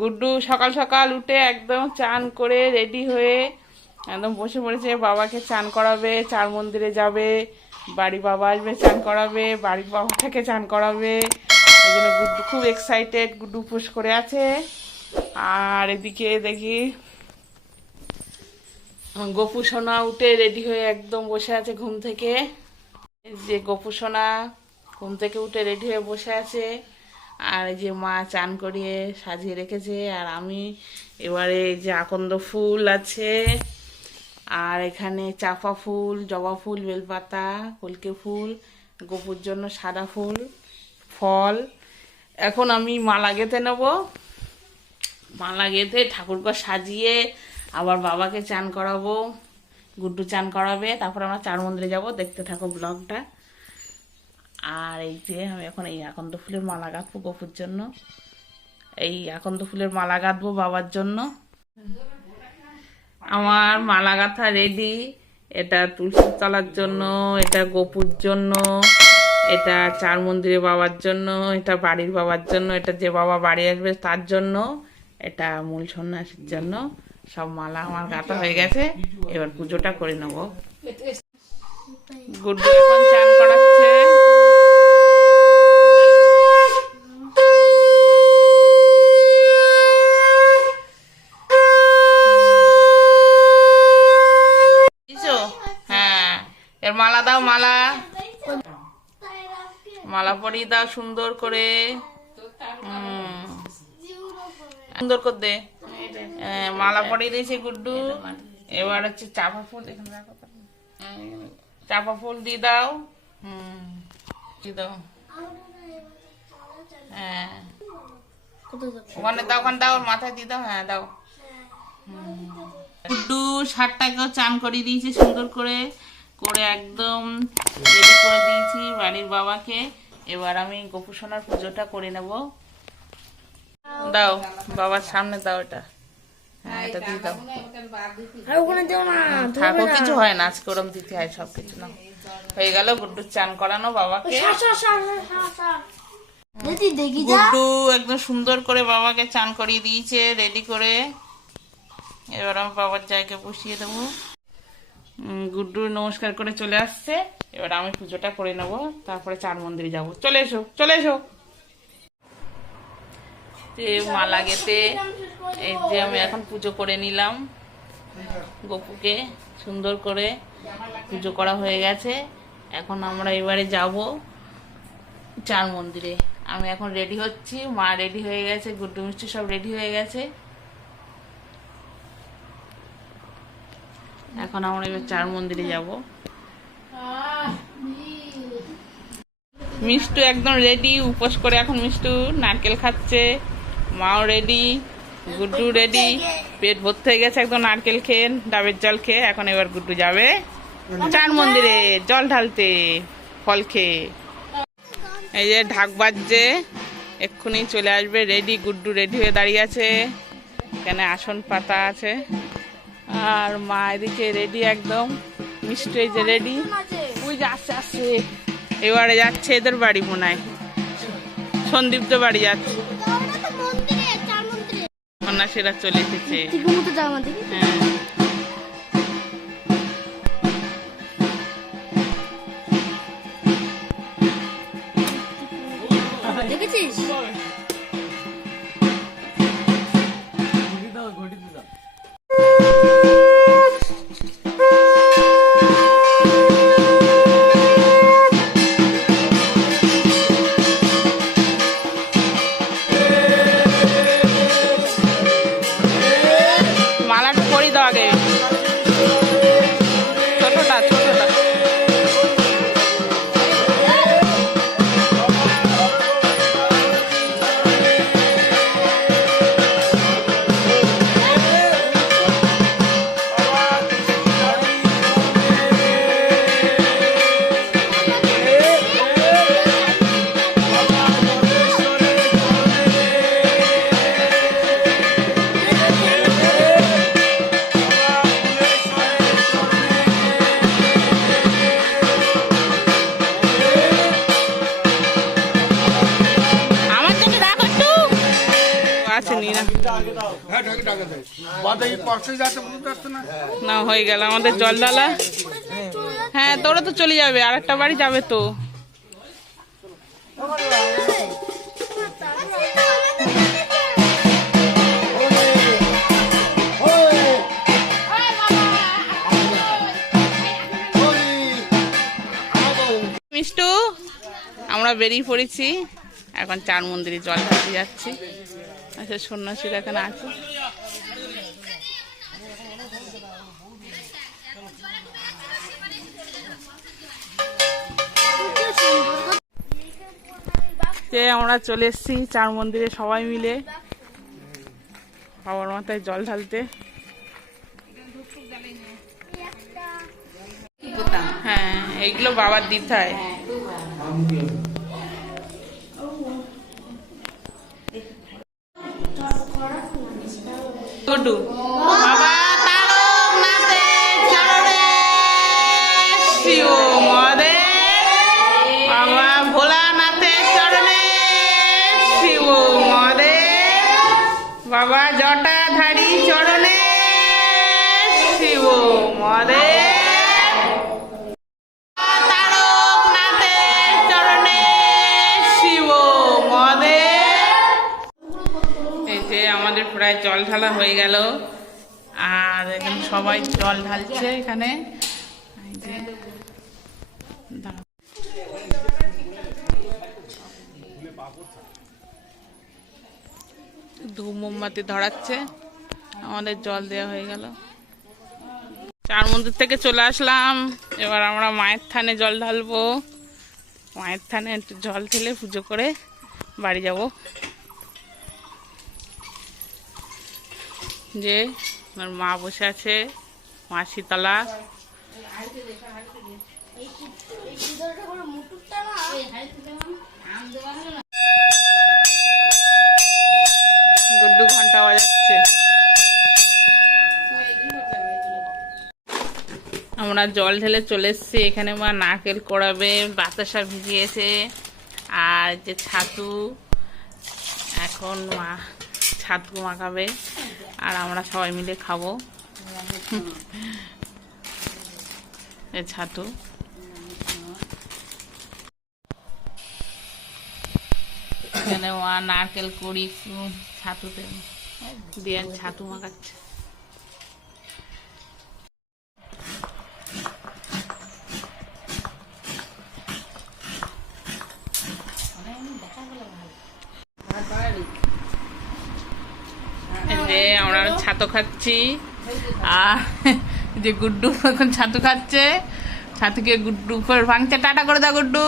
গুড্ডু সকাল সকাল উঠে একদম চান করে রেডি হয়ে একদম বসে পড়েছে। বাবাকে চান করাবে, চার মন্দিরে যাবে, বাড়ি বাবা আসবে চান করাবে, বাড়ির বাবাটাকে চান করাবে। এই জন্য গুড্ডু খুব এক্সাইটেড, গুড্ডু উপোস করে আছে। আর এদিকে দেখি গপু সোনা উঠে রেডি হয়ে একদম বসে আছে ঘুম থেকে। যে গপু সোনা ঘুম থেকে উঠে রেডি হয়ে বসে আছে। আর এই যে মা চান করিয়ে সাজিয়ে রেখেছে। আর আমি এবারে এই যে আকন্দ ফুল আছে, আর এখানে চাপা ফুল, জবা ফুল, বেলপাতা, কলকে ফুল, গপুর জন্য সাদা ফুল, ফল। এখন আমি মালা গেঁথে নেব। মালা গেঁথে ঠাকুরকে সাজিয়ে আবার বাবাকে চান করাবো, গুড্ডু চান করাবে, তারপর আমরা চার মন্দিরে যাব। দেখতে থাকো ব্লগটা। আর এই যে আমি এখন এই আকন্দ ফুলের মালা গাঁথবো গপুর জন্য। এই আকন্দ ফুলের মালা গাঁথবো বাবার জন্য। আমার মালা গাঁথা রেডি। এটা তুলসী তলার জন্য, এটা গপুর জন্য, এটা চার মন্দিরে বাবার জন্য, এটা বাড়ির বাবার জন্য, এটা যে বাবা বাড়ি আসবে তার জন্য, এটা মূল সন্ন্যাসীর জন্য। সব মালা আমার গাঁথা হয়ে গেছে। এবার পুজোটা করে নেব। গুড্ডু এখন চান করাচ্ছে। হ্যাঁ, এর মালা দাও, মালা মালা পরিয়ে দাও সুন্দর করে। সুন্দর করে দে। মালা পরিয়ে দিয়েছে গুড্ডু। এবার হচ্ছে চাপা ফুল, এখানে রাখো, চাপা ফুল দিয়ে দাও। দিয়ে দাও। হ্যাঁ, ওখানে দাও, ওখানে দাও, মাথায় দিয়ে দাও। হ্যাঁ দাও। গুড্ডু শার্টটাকেও চান করিয়ে দিয়েছি সুন্দর করে করে একদম রেডি করে দিয়েছি বাড়ির বাবাকে। এবার আমি গপু সোনার পুজোটা করে নেব। দাও বাবার সামনে দাও এটা। হ্যাঁ, এটা দিয়ে দাও। থাকো, কিছু হয় না আজকে, ওরম দিতে হয় সব কিছু। না হয়ে গেল গুড্ডুর চান করানো বাবাকে। গুড্ডু একদম সুন্দর করে বাবাকে চান করিয়ে দিয়েছে রেডি করে। এবার আমি বাবার জায়গায় বসিয়ে দেবো। গুড্ডু নমস্কার করে চলে আসছে। এবার আমি পুজোটা করে নেব, তারপরে চার মন্দিরে যাব। চলে এসো, চলে এসো। মালা গেঁথে এই যে আমি এখন পুজো করে নিলাম। গপুকে সুন্দর করে পুজো করা হয়ে গেছে। এখন আমরা এবারে যাব চার মন্দিরে। আমি এখন রেডি হচ্ছি, মা রেডি হয়ে গেছে, গুড্ডু মিষ্টি সব রেডি হয়ে গেছে। এখন আমরা এবার চার মন্দিরে যাব। মিষ্টু একদম রেডি, উপোস করে এখন মিষ্টু নারকেল খাচ্ছে। মাও রেডি, গুড্ডু রেডি, পেট ভর্তি হয়ে গেছে একদম নারকেল খেয়ে, ডাবের জল খেয়ে। এখন এবার গুড্ডু যাবে চার মন্দিরে জল ঢালতে, ফল খেয়ে। এই যে ঢাক বাজছে, এক্ষুনি চলে আসবে। রেডি, গুড্ডু রেডি হয়ে দাঁড়িয়ে আছে। এখানে আসন পাতা আছে। আর মা এদিকে রেডি একদম। মিষ্টি এই যে রেডি, ওই যে আসছে আসছে। এবারে যাচ্ছে এদের বাড়ি, মনে হয় সন্দীপদের বাড়ি যাচ্ছে। সন্ন্যাসীরা চলে এসেছে। হ্যাঁ, দেখেছিস? মালাটা পরিয়ে দাও আগে। আসেনি না। না হয়ে গেল আমাদের জল ঢালা। হ্যাঁ তোরা তো চলে যাবে, আর একটা বাড়ি যাবে তো। মিষ্টু আমরা বেরিয়ে পড়েছি, এখন চার মন্দিরে জল ঢালতে যাচ্ছি। আচ্ছা সন্ন্যাসীরা এখানে আছে। আমরা চলে এসেছি চার মন্দিরে সবাই মিলে বাবার মাথায় জল ঢালতে। হ্যাঁ এইগুলো বাবার দিতে হয়। গুড্ডু বাবা তারকনাথের চরণে শিব মহাদেব, বাবা ভোলানাথের চরণে শিব মহাদেব, বাবা জটাধারী চরণে শিব মহাদেব, তারকনাথের চরণে শিব মহাদেব। এই যে আমাদের প্রায় জল ঢালা হয়ে গেল, আর এখানে সবাই জল ঢালছে। এখানে ধূপ মোমবাতি ধরাচ্ছে। আমাদের জল দেওয়া হয়ে গেল। চার মন্দির থেকে চলে আসলাম, এবার আমরা মায়ের থানে জল ঢালবো। মায়ের থানে একটু জল ঢেলে পুজো করে বাড়ি যাব। যে আমার মা বসে আছে, মা শীতলা। গুড্ডু ঘন্টা বাজাচ্ছে। আমরা জল ঢেলে চলে এসেছি। এখানে মা নারকেল কোড়াবে, বাতাসা ভিজিয়েছে, আর যে ছাতু, এখন মা ছাতু মাখাবে আর আমরা সবাই মিলে খাবো। এই ছাতু এখানে মা নারকেল কুড়ি ছাতুতে দিয়ে ছাতু মাখাচ্ছে। যে আমরা ছাতু খাচ্ছি, আর যে গুড্ডু এখন ছাতু খাচ্ছে। ছাতুকে গুড্ডু ভাঙছে। টাটা করে দাও গুড্ডু।